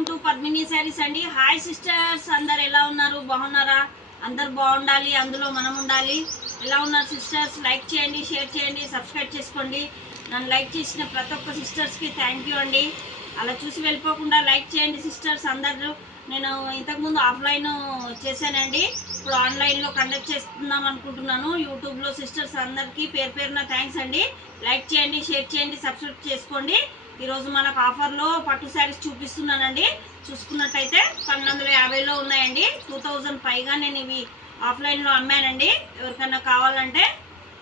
Welcome to Padmini saris అండి. Hi sisters, అందరు ఎలా ఉన్నారు? బాగున్నారా? అందరు బాగుండాలి, అందులో మనం ఉండాలి. ఎలా ఉన్నారు సిస్టర్స్? లైక్ చేయండి, షేర్ చేయండి, సబ్స్క్రైబ్ చేసుకోండి. నన్ను లైక్ చేసిన ప్రతి ఒక్క సిస్టర్స్కి థ్యాంక్ యూ అండి. అలా చూసి వెళ్ళిపోకుండా లైక్ చేయండి సిస్టర్స్ అందరూ. నేను ఇంతకుముందు ఆఫ్లైన్ చేశానండి, ఇప్పుడు ఆన్లైన్లో కండక్ట్ చేస్తున్నాం అనుకుంటున్నాను. యూట్యూబ్లో సిస్టర్స్ అందరికీ పేరు పేరున థ్యాంక్స్ అండి. లైక్ చేయండి, షేర్ చేయండి, సబ్స్క్రైబ్ చేసుకోండి. ఈరోజు మనకు ఆఫర్లో పట్టు శారీస్ చూపిస్తున్నానండి. చూసుకున్నట్టయితే 1250లో ఉన్నాయండి. 2000 పైగా నేను ఇవి ఆఫ్లైన్లో అమ్మానండి. ఎవరికైనా కావాలంటే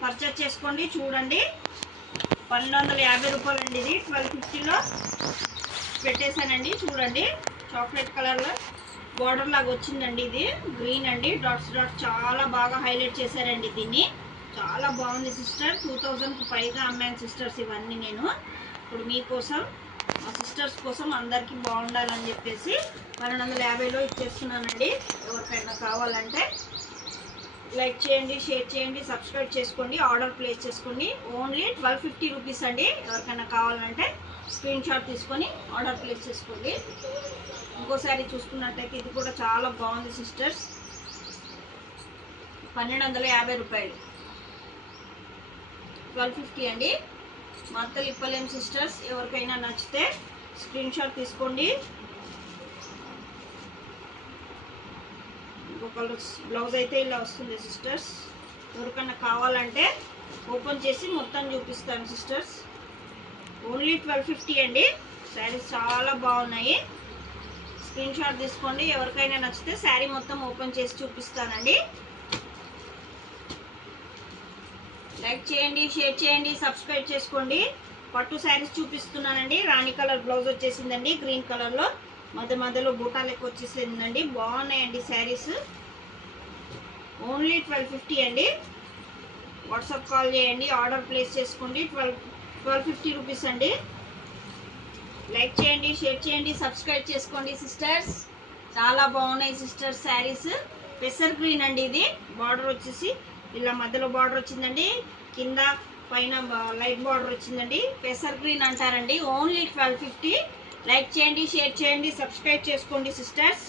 పర్చేస్ చేసుకోండి. చూడండి, 1250 రూపాయలు అండి. ఇది 1250లో పెట్టేశానండి. చూడండి, చాక్లెట్ కలర్లో బార్డర్ లాగా వచ్చిందండి. ఇది గ్రీన్ అండి, డాట్స్ డాట్స్ చాలా బాగా హైలైట్ చేశారండి. దీన్ని చాలా బాగుంది సిస్టర్. 2000కు పైగా అమ్మాను సిస్టర్స్ ఇవన్నీ. నేను ఇప్పుడు మీకోసం, మా సిస్టర్స్ కోసం అందరికీ బాగుండాలని చెప్పేసి 1250లో ఇచ్చేస్తున్నానండి. ఎవరికైనా కావాలంటే లైక్ చేయండి, షేర్ చేయండి, సబ్స్క్రైబ్ చేసుకోండి, ఆర్డర్ ప్లేస్ చేసుకోండి. ఓన్లీ 1250 రూపీస్ అండి. ఎవరికైనా కావాలంటే స్క్రీన్ షాట్ తీసుకొని ఆర్డర్ ప్లేస్ చేసుకోండి. ఇంకోసారి చూసుకున్నట్టయితే ఇది కూడా చాలా బాగుంది సిస్టర్స్. 1250 రూపాయలు, 1250 అండి. మత్తలు ఇప్పలేం సిస్టర్స్. ఎవరికైనా నచ్చితే స్క్రీన్ షాట్ తీసుకోండి. ఇంకొక బ్లౌజ్ అయితే ఇలా వస్తుంది సిస్టర్స్. ఎవరికైనా కావాలంటే ఓపెన్ చేసి మొత్తం చూపిస్తాను సిస్టర్స్. ఓన్లీ 1250 అండి. శారీస్ చాలా బాగున్నాయి. స్క్రీన్ షాట్ తీసుకోండి. ఎవరికైనా నచ్చితే శారీ మొత్తం ఓపెన్ చేసి చూపిస్తానండి. లైక్ చేయండి, షేర్ చేయండి, సబ్స్క్రైబ్ చేసుకోండి. పట్టు శారీస్ చూపిస్తున్నానండి. రాణి కలర్ బ్లౌజ్ వచ్చేసిందండి, గ్రీన్ కలర్లో మధ్య మధ్యలో బూటా లెక్క వచ్చేసిందండి. బాగున్నాయండి శారీస్. ఓన్లీ 1250 అండి. వాట్సాప్ కాల్ చేయండి, ఆర్డర్ ప్లేస్ చేసుకోండి. 1250 రూపీస్ అండి. లైక్ చేయండి, షేర్ చేయండి, సబ్స్క్రైబ్ చేసుకోండి సిస్టర్స్. చాలా బాగున్నాయి సిస్టర్స్ శారీస్. పెసర్ గ్రీన్ అండి. ఇది బార్డర్ వచ్చేసి ఇలా మధ్యలో బార్డర్ వచ్చిందండి, కింద పైన లైట్ బార్డర్ వచ్చిందండి. పెసర్ గ్రీన్ అంటారండి. ఓన్లీ 1250. లైక్ చేయండి, షేర్ చేయండి, సబ్స్క్రైబ్ చేసుకోండి సిస్టర్స్.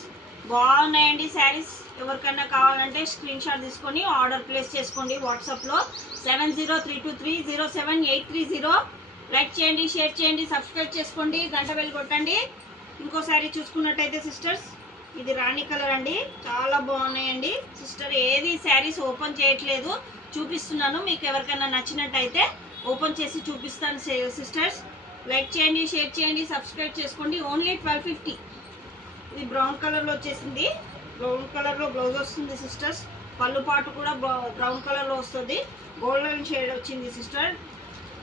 బాగున్నాయండి శారీస్. ఎవరికైనా కావాలంటే స్క్రీన్ షాట్ తీసుకొని ఆర్డర్ ప్లేస్ చేసుకోండి. వాట్సాప్లో 7032307830. లైక్ చేయండి, షేర్ చేయండి, సబ్స్క్రైబ్ చేసుకోండి, గంట బెల్ కొట్టండి. ఇంకోసారి చూసుకున్నట్టయితే సిస్టర్స్, ఇది రాణి కలర్ అండి. చాలా బాగున్నాయండి సిస్టర్. ఏది శారీస్ ఓపెన్ చేయట్లేదు, చూపిస్తున్నాను. మీకు ఎవరికైనా నచ్చినట్టయితే ఓపెన్ చేసి చూపిస్తాను సిస్టర్స్. లైక్ చేయండి, షేర్ చేయండి, సబ్స్క్రైబ్ చేసుకోండి. ఓన్లీ 1250. ఇది బ్రౌన్ కలర్లో వచ్చేసింది. బ్రౌన్ కలర్లో బ్లౌజ్ వస్తుంది సిస్టర్స్. పళ్ళు పాటు కూడా బ్రౌన్ కలర్లో వస్తుంది. గోల్డెన్ షేడ్ వచ్చింది సిస్టర్,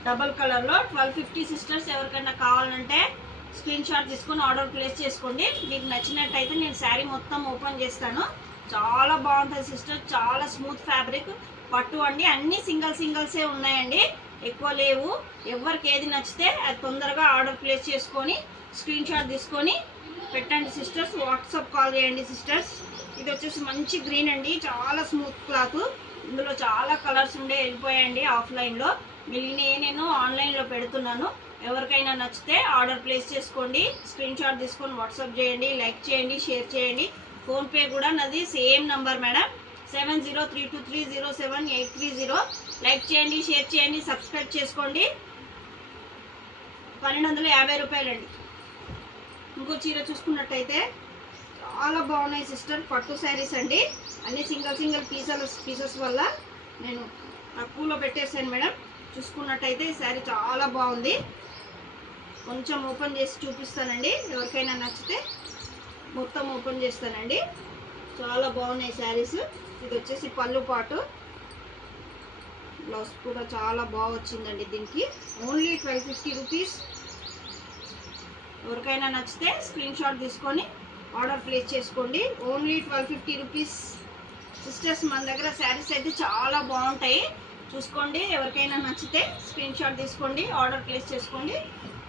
డబల్ కలర్లో. 1250 సిస్టర్స్. ఎవరికైనా కావాలంటే స్క్రీన్ షాట్ తీసుకొని ఆర్డర్ ప్లేస్ చేసుకోండి. మీకు నచ్చినట్టయితే నేను శారీ మొత్తం ఓపెన్ చేస్తాను. చాలా బాగుంటుంది సిస్టర్. చాలా స్మూత్ ఫ్యాబ్రిక్ పట్టు అండి. అన్నీ సింగిల్సే ఉన్నాయండి, ఎక్కువ లేవు. ఎవరికి ఏది నచ్చితే అది తొందరగా ఆర్డర్ ప్లేస్ చేసుకొని స్క్రీన్ షాట్ తీసుకొని పెట్టండి సిస్టర్స్. వాట్సాప్ కాల్ చేయండి సిస్టర్స్. ఇది వచ్చేసి మంచి గ్రీన్ అండి, చాలా స్మూత్ క్లాత్. ఇందులో చాలా కలర్స్ ఉండే వెళ్ళిపోయాయండి ఆఫ్లైన్లో. మిగిలినవి నేను ఆన్లైన్లో పెడుతున్నాను. ఎవరికైనా నచ్చితే ఆర్డర్ ప్లేస్ చేసుకోండి. స్క్రీన్ షాట్ తీసుకొని వాట్సాప్ చేయండి. లైక్ చేయండి, షేర్ చేయండి. ఫోన్పే కూడా నాది సేమ్ నంబర్ మేడం, 7032307830. లైక్ చేయండి, షేర్ చేయండి, సబ్స్క్రైబ్ చేసుకోండి. 1250 రూపాయలండి. ఇంకో చీర చూసుకున్నట్టయితే చాలా బాగున్నాయి సిస్టర్. పట్టు శారీస్ అండి. అన్ని సింగిల్ పీసెస్ వల్ల నేను తక్కువలో పెట్టేసాను మేడం. చూసుకున్నట్టయితే ఈ శారీ చాలా బాగుంది. కొంచెం ఓపెన్ చేసి చూపిస్తానండి. ఎవరికైనా నచ్చితే మొత్తం ఓపెన్ చేస్తానండి. చాలా బాగున్నాయి శారీస్. ఇది వచ్చేసి పళ్ళు పాటు, బ్లౌజ్ కూడా చాలా బాగా వచ్చిందండి దీనికి. Only 1250 rupees. ఎవరికైనా నచ్చితే స్క్రీన్ షాట్ తీసుకొని ఆర్డర్ ప్లేస్ చేసుకోండి. Only 1250 rupees sisters. మన దగ్గర శారీస్ అయితే చాలా బాగుంటాయి, చూసుకోండి. ఎవరికైనా నచ్చితే స్క్రీన్ షాట్ తీసుకోండి, ఆర్డర్ ప్లేస్ చేసుకోండి.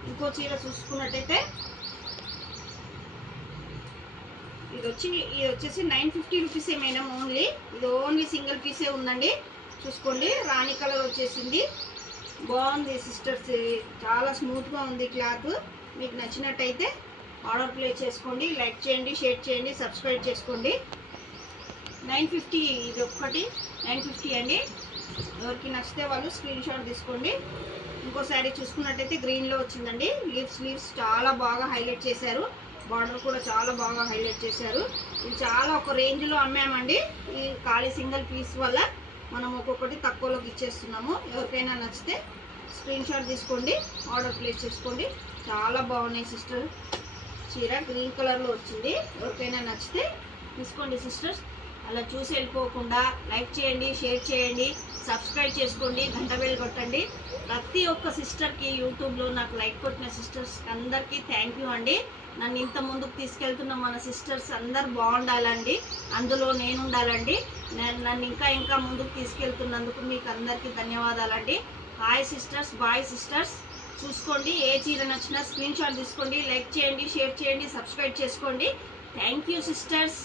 ఇంకో చీర చూసుకున్నట్టయితే ఇది వచ్చేసి 950 రూపీసే మేడం. ఓన్లీ సింగిల్ పీసే ఉందండి. చూసుకోండి, రాణి కలర్ వచ్చేసింది. బాగుంది సిస్టర్స్. చాలా స్మూత్గా ఉంది క్లాత్. మీకు నచ్చినట్టయితే ఆర్డర్ ప్లేస్ చేసుకోండి. లైక్ చేయండి, షేర్ చేయండి, సబ్స్క్రైబ్ చేసుకోండి. 950 ఇది ఒక్కటి 950 అండి. ఎవరికి నచ్చితే వాళ్ళు స్క్రీన్ షాట్ తీసుకోండి. ఇంకో శారీ చూసుకున్నట్టయితే గ్రీన్లో వచ్చిందండి. లీవ్స్ చాలా బాగా హైలైట్ చేశారు. బార్డర్ కూడా చాలా బాగా హైలైట్ చేశారు. ఇది చాలా ఒక రేంజ్లో అమ్మామండి. ఈ ఖాళీ సింగిల్ పీస్ వల్ల మనం ఒక్కొక్కటి తక్కువలోకి ఇచ్చేస్తున్నాము. ఎవరికైనా నచ్చితే స్క్రీన్ షాట్ తీసుకోండి, ఆర్డర్ ప్లేస్ చేసుకోండి. చాలా బాగున్నాయి సిస్టర్. చీర గ్రీన్ కలర్లో వచ్చింది. ఎవరికైనా నచ్చితే తీసుకోండి సిస్టర్స్. అలా చూసి వెళ్ళిపోకుండా లైక్ చేయండి, షేర్ చేయండి, సబ్స్క్రైబ్ చేసుకోండి, గంట బెల్ కొట్టండి. ప్రతి ఒక్క సిస్టర్కి యూట్యూబ్లో నాకు లైక్ కొట్టిన సిస్టర్స్ అందరికీ థ్యాంక్ యూ అండి. నన్ను ఇంత ముందుకు తీసుకెళ్తున్న మన సిస్టర్స్ అందరు బాగుండాలండి, అందులో నేను ఉండాలండి. నన్ను ఇంకా ముందుకు తీసుకెళ్తున్నందుకు మీకు అందరికీ ధన్యవాదాలండి. Hi sisters, bye sisters. చూసుకోండి, ఏ చీర నచ్చినా స్క్రీన్ షాట్ తీసుకోండి, లైక్ చేయండి, షేర్ చేయండి, సబ్స్క్రైబ్ చేసుకోండి. Thank you sisters.